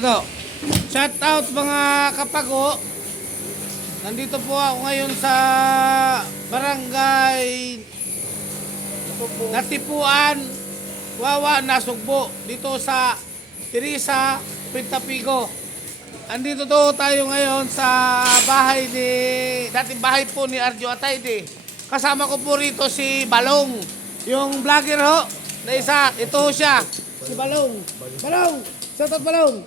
Ito. Shout out mga kapago. Nandito po ako ngayon sa barangay Natipuan, Wawa, Nasugbo. Dito sa Teresa, Pintapigo. Andito to tayo ngayon sa bahay ni, dating bahay po ni Arjo Atayde. Kasama ko po rito si Balong, yung vlogger ho, na isa, ito siya, si Balong. Balong, shout out Balong.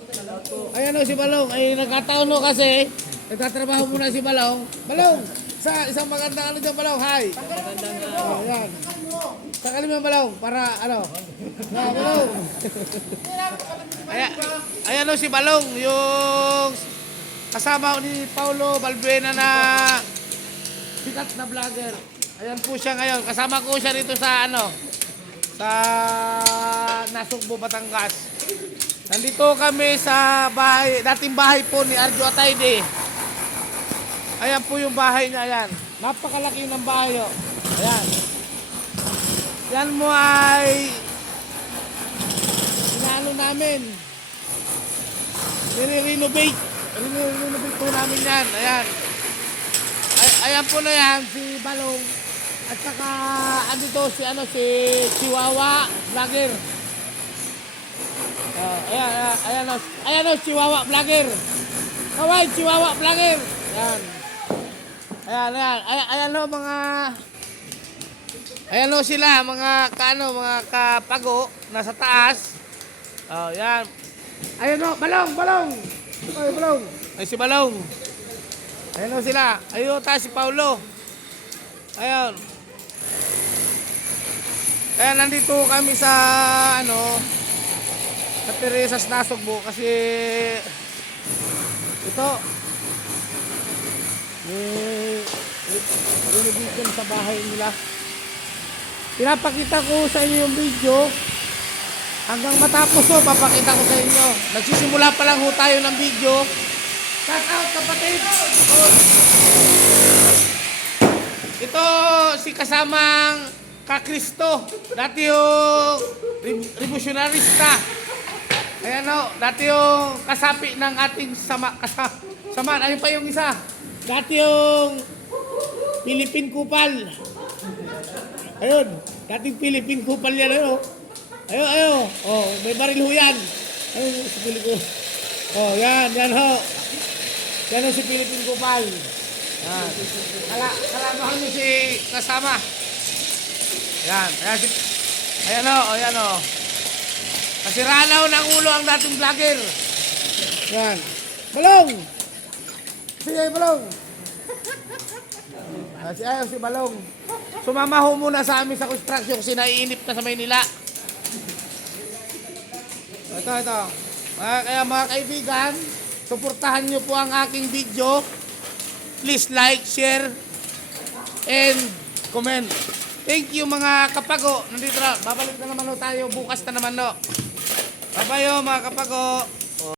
Ayan o si Balong, ay nagkataon ho kasi, nagtatrabaho muna si Balong. Balong, sa isang magandang ano dyan Balong, hi. Oh, ayan. Sakali mo yung Balong, para ano, na Balong. Ayan, ayan o si Balong, yung kasama ni Paulo Balbuena na sikat na vlogger. Ayan po siya ngayon. Kasama ko siya rito sa ano, sa Nasugbo, Batangas. Nandito kami sa bahay, dating bahay po ni Arjo Atayde. Ayan po yung bahay niya, ayan. Napakalaki ng bahay, oh. Ayan. Yan mo ay inaano namin. Nire-renovate. Nire-renovate po namin yan. Ayan. Ay, ayan po na yan, si Balong. At saka, ano to, si, ano, si Chihuahua Vlogger. Oh, ayan, ayan, ayan, o, ayan o, Chihuahua Vlogger. Kaway, Chihuahua Vlogger. Ayan. Ayan, ayan, ayan, ayan o, mga, ayan o sila, mga, kaano, mga kapago, nasa taas. Oh, yan. Ayan o, Balong, Balong. Ay, Balong. Ay, si Balong. Ayan o sila. Ayun, tayo si Paulo. Ayun. Kaya nandito kami sa ano sa Teresa's Nasugbo kasi ito renovation sa bahay nila. Pinapakita ko sa inyo yung video hanggang matapos ko papakita ko sa inyo. Nagsisimula pa lang ho tayo ng video. Shout out kapatid! Ito si kasamang kakristo. Dati re- revolutionarista. Ayan o, dati yung kasapi ng ating sama, kasa, sama. Ayun pa yung isa. Dati yung Philippine Kupal. Ayun, dating Philippine Kupal yan. Ayun, ayun, ayun. Oh, may baril ho yan. Ayun, si Philippine. Oh, yan, yan ho. Yan ho si Philippine Kupal. Yan. Kala, kalamahan mo si kasama. Yan, ayan si... Ayan o, ayan o. Nasiraan na ho ng ulo ang dating vlogger. Yan. Balong! Sige, Balong! Ah, si ayaw si Balong. Sumama ho muna sa amin sa construction kasi naiinip na sa Maynila. Ito, ito. Mga, kaya mga kaibigan, suportahan nyo po ang aking video. Please like, share, and comment. Thank you mga kapago. Nandito na. Babalik na naman tayo. Bukas na naman no. Ho, mga kapago.